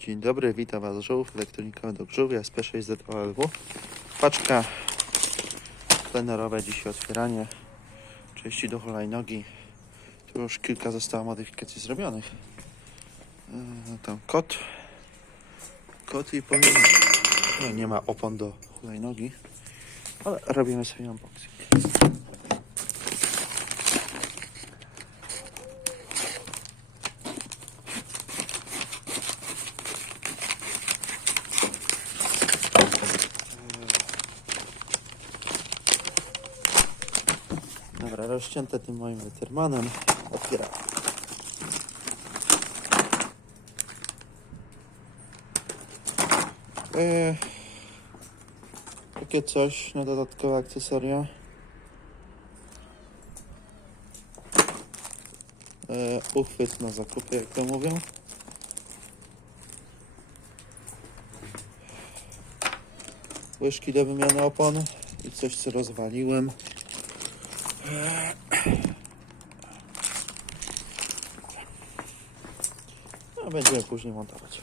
Dzień dobry, witam Was Żółw, elektronika do grzówia z P6Z OLW. Paczka plenerowe, dzisiaj otwieranie. Części do hulajnogi. Tu już kilka zostało modyfikacji zrobionych. Yy, tam kot. Kot i powiem, no, nie ma opon do hulajnogi, ale robimy sobie unboxing. Dobra, rozcięte tym moim Wetermanem. Otwieram. Eee, takie coś na dodatkowe akcesoria. Eee, uchwyt na zakupy, jak to mówią. Łyżki do wymiany opon i coś, co rozwaliłem. No, będziemy później montować.